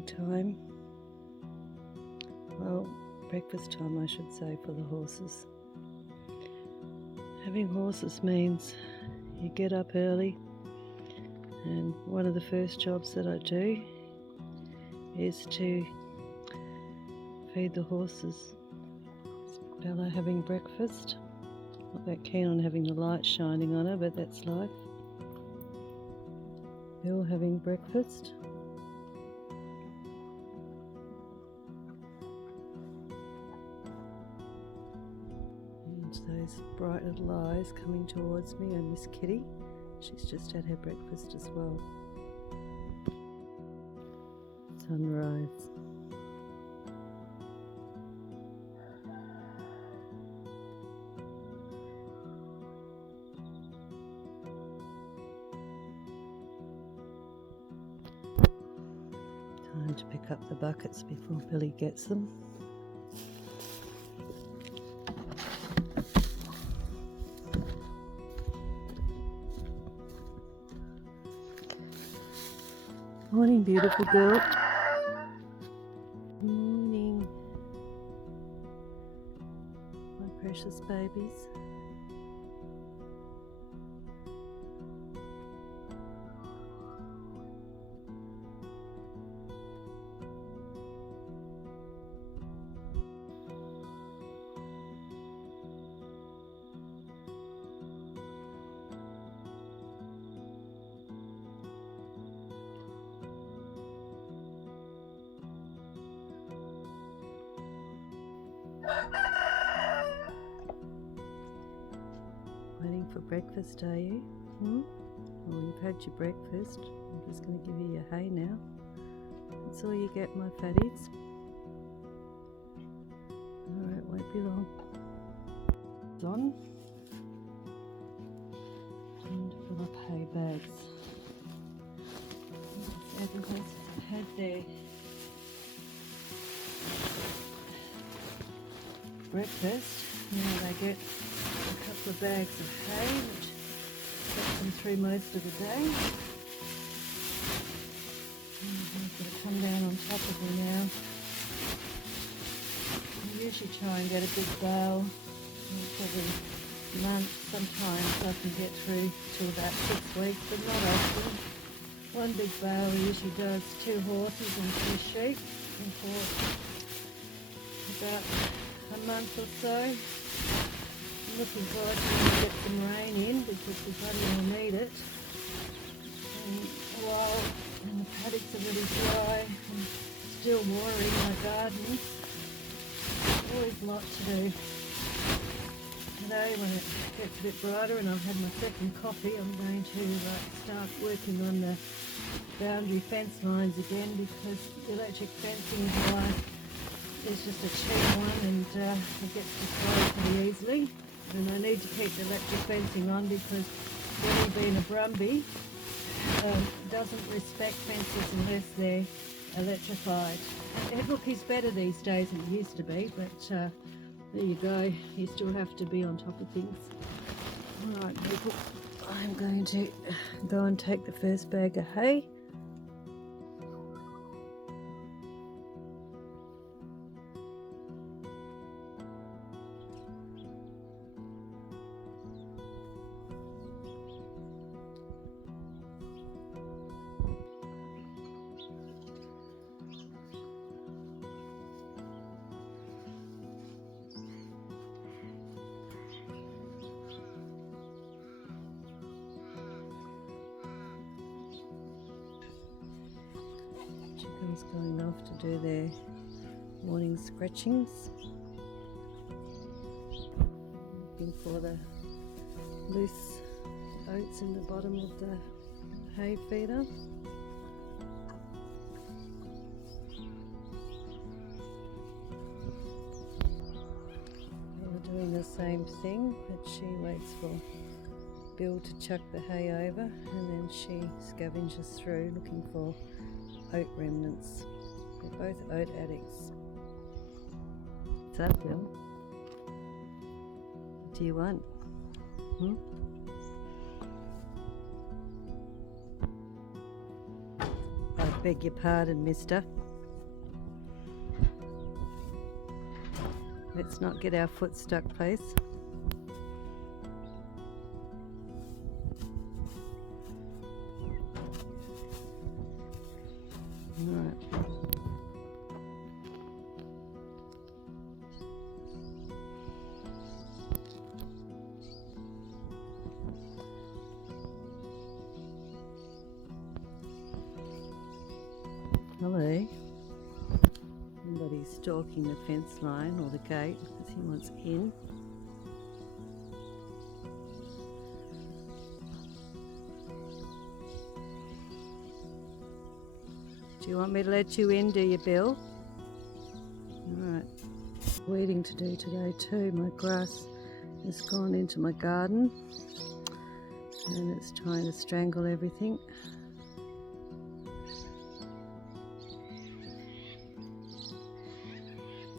morning time. Well, breakfast time I should say for the horses. Having horses means you get up early, and one of the first jobs that I do is to feed the horses. Bella having breakfast. Not that keen on having the light shining on her, but that's life. Bill having breakfast. And those bright little eyes coming towards me are Miss Kitty. She's just had her breakfast as well. Sunrise. Time to pick up the buckets before Billy gets them. Morning, beautiful girl. Morning, my precious babies. Waiting for breakfast, are you? Well, you've had your breakfast. I'm just going to give you your hay now. That's all you get, my fatties. Alright, won't be long. It's on. And fill up hay bags. As the horses have had their breakfast, now they get a couple of bags of hay, which gets them through most of the day. I'm going to come down on top of me now. I usually try and get a big bale every month. Sometimes I can get through to about 6 weeks, but not often. One big bale usually does 2 horses and 2 sheep, and for about a month or so. I'm looking forward to when we get some rain in, because we bloody well need it. And while the paddocks are really dry and still watering my garden, there's always a lot to do. Today, when it gets a bit brighter and I've had my second coffee, I'm going to start working on the boundary fence lines again, because the electric fencing is just a cheap one, and it gets destroyed pretty easily. And I need to keep the electric fencing on because Billy, being a Brumby, doesn't respect fences unless they're electrified. And look, he's better these days than he used to be, but there you go, you still have to be on top of things. Alright people, I'm going to go and take the first bag of hay. Chickens going off to do their morning scratchings. Looking for the loose oats in the bottom of the hay feeder. We're doing the same thing, but she waits for Bill to chuck the hay over, and then she scavenges through looking for oat remnants. They're both oat addicts. What's up, Bill? What do you want? I beg your pardon, mister. Let's not get our foot stuck, please. Alright. Hello. Somebody's stalking the fence line or the gate because he wants in. Do you want me to let you in, do you, Bill? Alright. Weeding to do today too. My grass has gone into my garden and it's trying to strangle everything.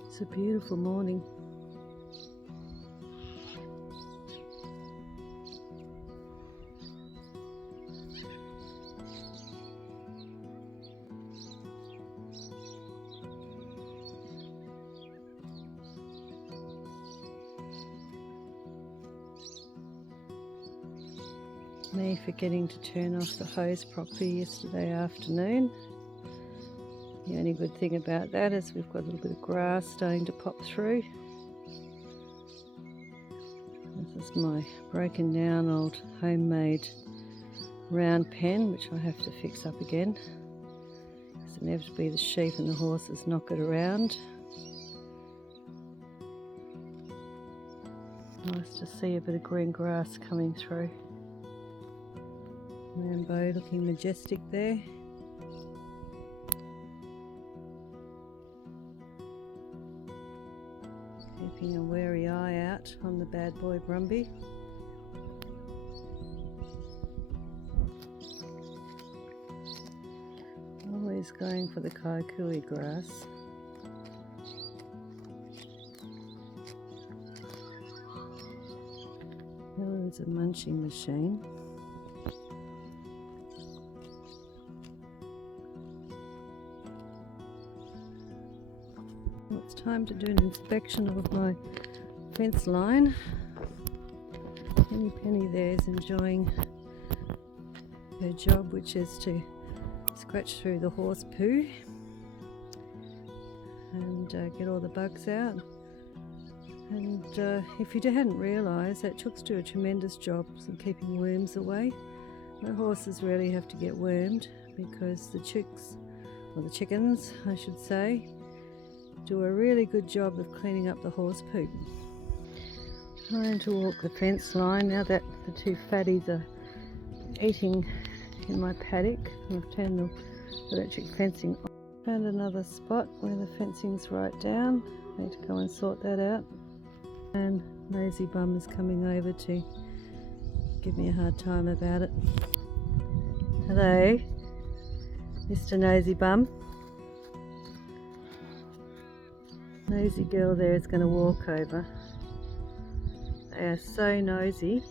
It's a beautiful morning. Me forgetting to turn off the hose properly yesterday afternoon. The only good thing about that is we've got a little bit of grass starting to pop through. This is my broken down old homemade round pen, which I have to fix up again, because inevitably the sheep and the horses knock it around. Nice to see a bit of green grass coming through. Rainbow looking majestic there. Keeping a wary eye out on the bad boy Brumby. Always going for the kaikui grass. There is a munching machine. It's time to do an inspection of my fence line. Penny there is enjoying her job, which is to scratch through the horse poo and get all the bugs out. And if you hadn't realised, that chooks do a tremendous job of keeping worms away. My horses really have to get wormed because the chicks, or the chickens I should say, do a really good job of cleaning up the horse poop. Trying to walk the fence line now that the two fatties are eating in my paddock. I've turned the electric fencing on. Found another spot where the fencing's right down. Need to go and sort that out. And Nosy Bum is coming over to give me a hard time about it. Hello, Mr. Nosy Bum. Nosy girl there is going to walk over. They are so nosy.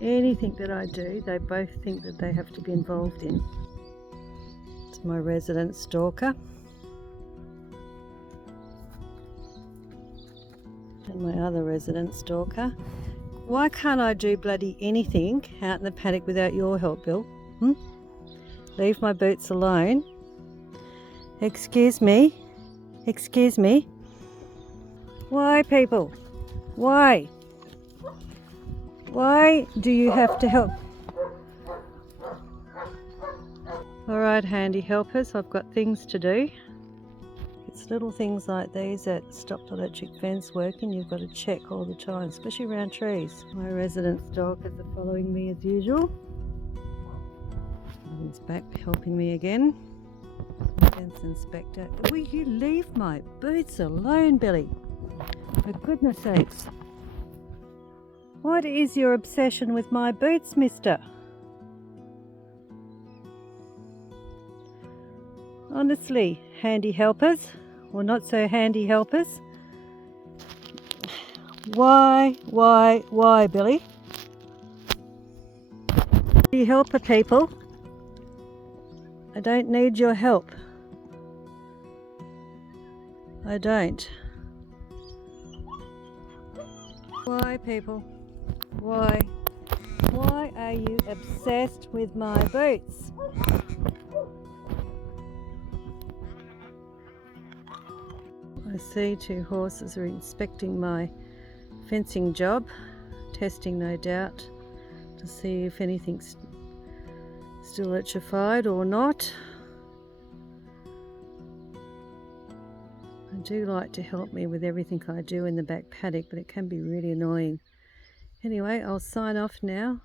Anything that I do, they both think that they have to be involved in. It's my resident stalker. And my other resident stalker. Why can't I do bloody anything out in the paddock without your help, Bill? Leave my boots alone. Excuse me? Excuse me? Why, people? Why? Why do you have to help? Alright, handy helpers, I've got things to do. It's little things like these that stop the electric fence working. You've got to check all the time, especially around trees. My resident stalkers are following me as usual. He's back helping me again. Fence inspector. Will you leave my boots alone, Billy? For goodness sakes. What is your obsession with my boots, mister? Honestly, handy helpers, or not so handy helpers. Why, Billy? You helper people. I don't need your help. I don't. Why, people? Why? Why are you obsessed with my boots? I see two horses are inspecting my fencing job, testing no doubt to see if anything's still electrified or not. I do like to help me with everything I do in the back paddock, but it can be really annoying. Anyway, I'll sign off now.